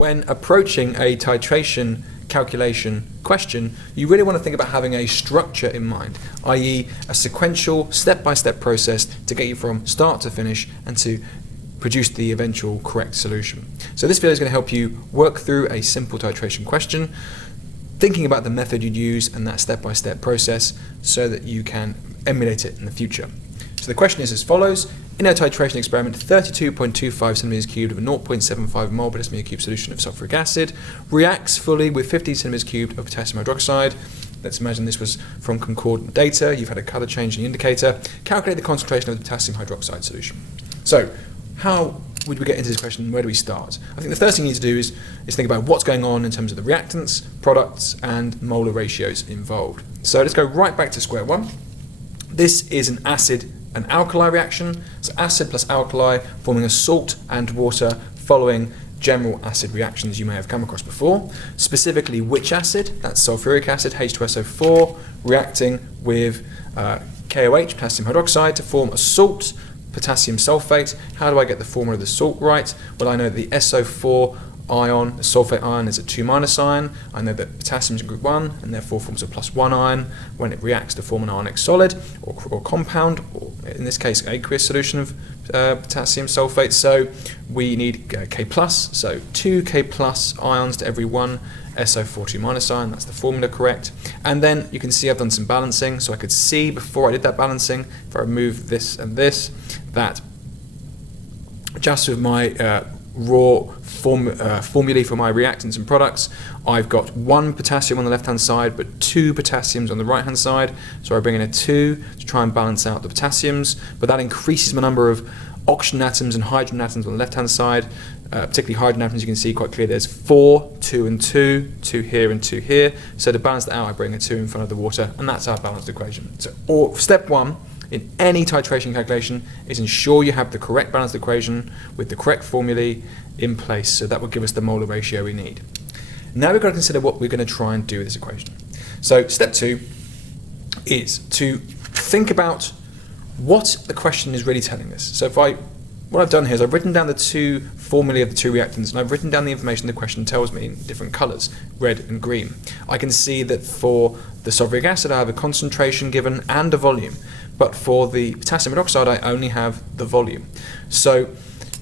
When approaching a titration calculation question, you really want to think about having a structure in mind, i.e. a sequential step-by-step process to get you from start to finish and to produce the eventual correct solution. So this video is going to help you work through a simple titration question, thinking about the method you'd use and that step-by-step process so that you can emulate it in the future. So the question is as follows. In a titration experiment, 32.25 centimeters cubed of a 0.75 mole per decimeter cube solution of sulfuric acid reacts fully with 15 centimeters cubed of potassium hydroxide. Let's imagine this was from concordant data. You've had a color change in the indicator. Calculate the concentration of the potassium hydroxide solution. So how would we get into this question? Where do we start? I think the first thing you need to do is think about what's going on in terms of the reactants, products, and molar ratios involved. So let's go right back to square one. This is an acid and alkali reaction. So acid plus alkali forming a salt and water following general acid reactions you may have come across before. Specifically, which acid? That's sulfuric acid, H2SO4, reacting with KOH, potassium hydroxide, to form a salt, potassium sulfate. How do I get the formula of the salt right? Well, I know the SO4 ion, the sulfate ion, is a 2- ion. I know that potassium is in group 1 and therefore forms a +1 ion when it reacts to form an ionic solid or compound, or in this case aqueous solution of potassium sulfate. So we need K+, so 2 K+ ions to every 1 SO4 2- ion. That's the formula correct. And then you can see I've done some balancing, so I could see before I did that balancing, if I remove this and this, that just with my raw formulae for my reactants and products, I've got 1 potassium on the left hand side but 2 potassiums on the right hand side, so I bring in a 2 to try and balance out the potassiums, but that increases my number of oxygen atoms and hydrogen atoms on the left hand side, particularly hydrogen atoms. You can see quite clearly there's 4, 2 and 2, 2 here and 2 here, so to balance that out I bring a 2 in front of the water, and that's our balanced equation. So step 1 in any titration calculation is ensure you have the correct balanced equation with the correct formulae in place, so that will give us the molar ratio we need. Now we've got to consider what we're going to try and do with this equation. So step 2 is to think about what the question is really telling us. So what I've done here is I've written down the 2 formulae of the 2 reactants, and I've written down the information the question tells me in different colours, red and green. I can see that for the sulfuric acid I have a concentration given and a volume, but for the potassium hydroxide I only have the volume. So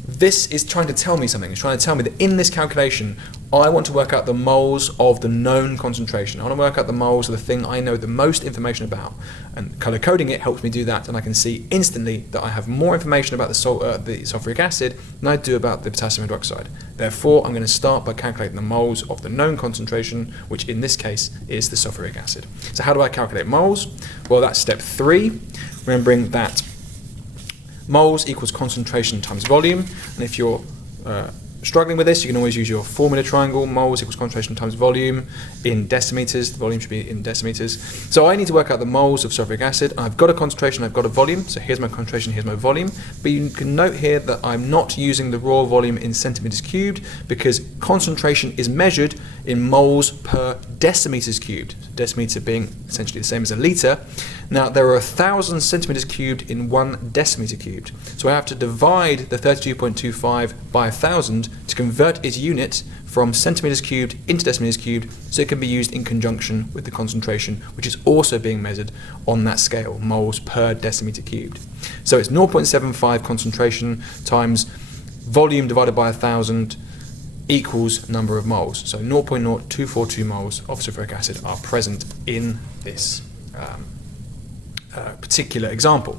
this is trying to tell me something. It's trying to tell me that in this calculation I want to work out the moles of the known concentration. I want to work out the moles of the thing I know the most information about, and color coding it helps me do that, and I can see instantly that I have more information about the sulfuric acid than I do about the potassium hydroxide. Therefore I'm going to start by calculating the moles of the known concentration, which in this case is the sulfuric acid. So how do I calculate moles? Well, that's step 3, remembering that moles equals concentration times volume, and if you're struggling with this, you can always use your formula triangle. Moles equals concentration times volume in decimeters. The volume should be in decimeters. So I need to work out the moles of sulfuric acid. I've got a concentration, I've got a volume. So here's my concentration, here's my volume. But you can note here that I'm not using the raw volume in centimeters cubed, because concentration is measured in moles per decimeters cubed. Decimeter being essentially the same as a litre. Now there are 1,000 centimeters cubed in 1 decimeter cubed. So I have to divide the 32.25 by 1,000 to convert its unit from centimeters cubed into decimeters cubed, so it can be used in conjunction with the concentration, which is also being measured on that scale, moles per decimeter cubed. So it's 0.75 concentration times volume divided by 1,000 equals number of moles. So 0.0242 moles of sulfuric acid are present in this particular example.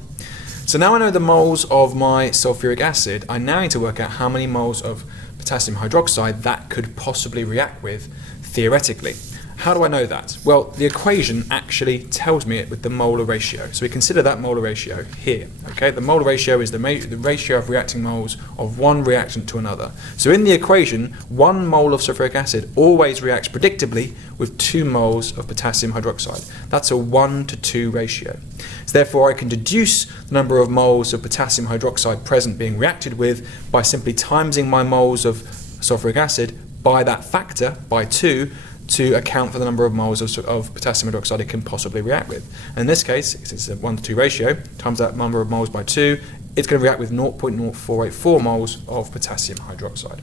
So now I know the moles of my sulfuric acid, I now need to work out how many moles of potassium hydroxide that could possibly react with theoretically. How do I know that? Well, the equation actually tells me it with the molar ratio. So we consider that molar ratio here. Okay, the molar ratio is the ratio of reacting moles of one reactant to another. So in the equation, 1 mole of sulfuric acid always reacts predictably with 2 moles of potassium hydroxide. That's a 1:2 ratio. So therefore I can deduce the number of moles of potassium hydroxide present being reacted with by simply timesing my moles of sulfuric acid by that factor, by 2, to account for the number of moles of potassium hydroxide it can possibly react with. And in this case, it's a 1:2 ratio, times that number of moles by 2, it's going to react with 0.0484 moles of potassium hydroxide.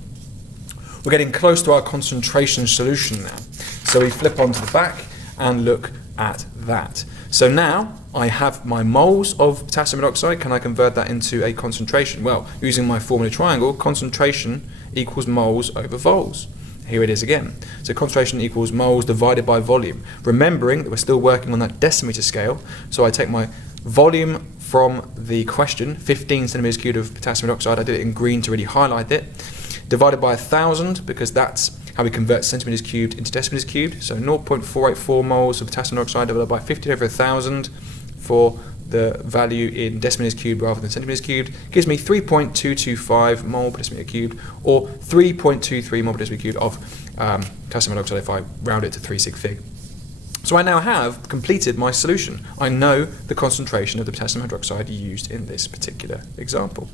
We're getting close to our concentration solution now. So we flip onto the back and look at that. So now I have my moles of potassium hydroxide. Can I convert that into a concentration? Well, using my formula triangle, concentration equals moles over vols. Here it is again. So concentration equals moles divided by volume. Remembering that we're still working on that decimeter scale, so I take my volume from the question, 15 centimeters cubed of potassium hydroxide, I did it in green to really highlight it, divided by 1,000, because that's how we convert centimeters cubed into decimeters cubed. So 0.484 moles of potassium hydroxide divided by 15 over 1,000 for the value in decimeters cubed rather than centimeters cubed gives me 3.225 mole per decimeter cubed, or 3.23 mole per decimeter cubed of potassium hydroxide if I round it to 3 sig fig. So I now have completed my solution. I know the concentration of the potassium hydroxide used in this particular example.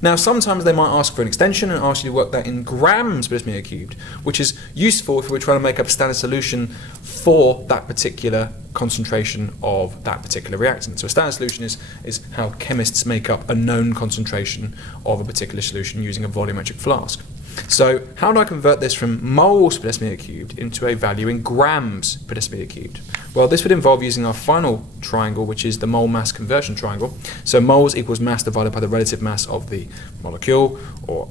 Now, sometimes they might ask for an extension and ask you to work that in grams per decimeter cubed, which is useful if we're trying to make up a standard solution for that particular concentration of that particular reactant. So a standard solution is how chemists make up a known concentration of a particular solution using a volumetric flask. So how do I convert this from moles per decimeter cubed into a value in grams per decimeter cubed? Well, this would involve using our final triangle, which is the mole mass conversion triangle. So moles equals mass divided by the relative mass of the molecule or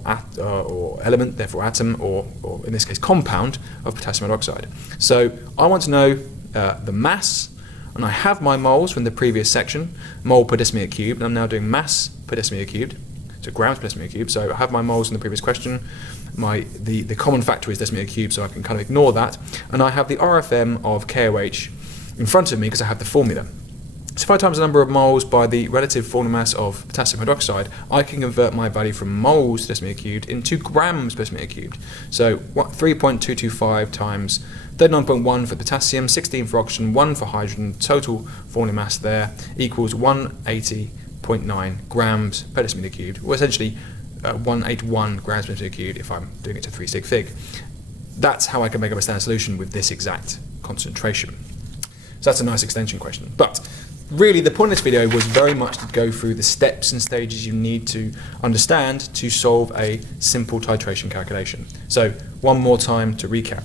element, therefore atom, or in this case compound of potassium hydroxide. So I want to know the mass, and I have my moles from the previous section, mole per decimeter cubed, and I'm now doing mass per decimeter cubed. So grams per decimeter cubed. So I have my moles in the previous question. The common factor is decimeter cubed, so I can kind of ignore that. And I have the RFM of KOH in front of me because I have the formula. So if I times the number of moles by the relative formula mass of potassium hydroxide, I can convert my value from moles per decimeter cubed into grams per decimeter cubed. So 3.225 times 39.1 for potassium, 16 for oxygen, 1 for hydrogen, total formula mass there equals 180.9 grams per decimeter cubed, or essentially 181 grams per decimeter cubed if I'm doing it to 3 sig fig. That's how I can make up a standard solution with this exact concentration. So that's a nice extension question. But really the point of this video was very much to go through the steps and stages you need to understand to solve a simple titration calculation. So one more time to recap.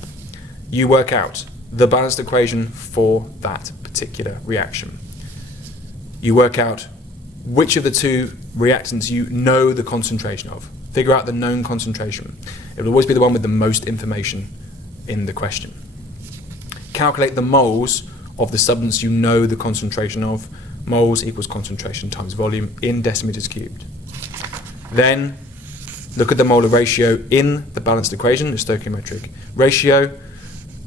You work out the balanced equation for that particular reaction. You work out which of the two reactants you know the concentration of. Figure out the known concentration. It will always be the one with the most information in the question. Calculate the moles of the substance you know the concentration of. Moles equals concentration times volume in decimeters cubed. Then look at the molar ratio in the balanced equation, the stoichiometric ratio,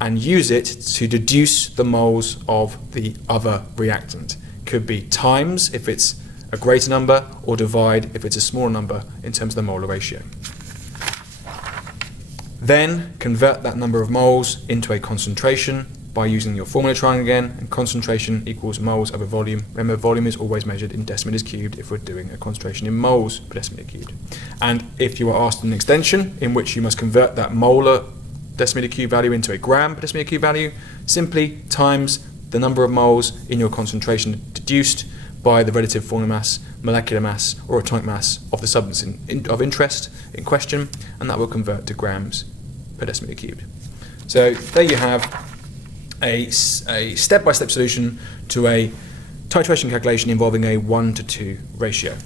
and use it to deduce the moles of the other reactant. Could be times if it's a greater number, or divide if it's a smaller number in terms of the molar ratio. Then convert that number of moles into a concentration by using your formula triangle again, and concentration equals moles over volume. Remember, volume is always measured in decimeters cubed if we're doing a concentration in moles per decimeter cubed. And if you are asked an extension in which you must convert that molar decimeter cube value into a gram per decimeter cube value, simply times the number of moles in your concentration deduced by the relative formula mass, molecular mass, or atomic mass of the substance of interest in question, and that will convert to grams per decimeter cubed. So there you have a step-by-step solution to a titration calculation involving a 1:2 ratio.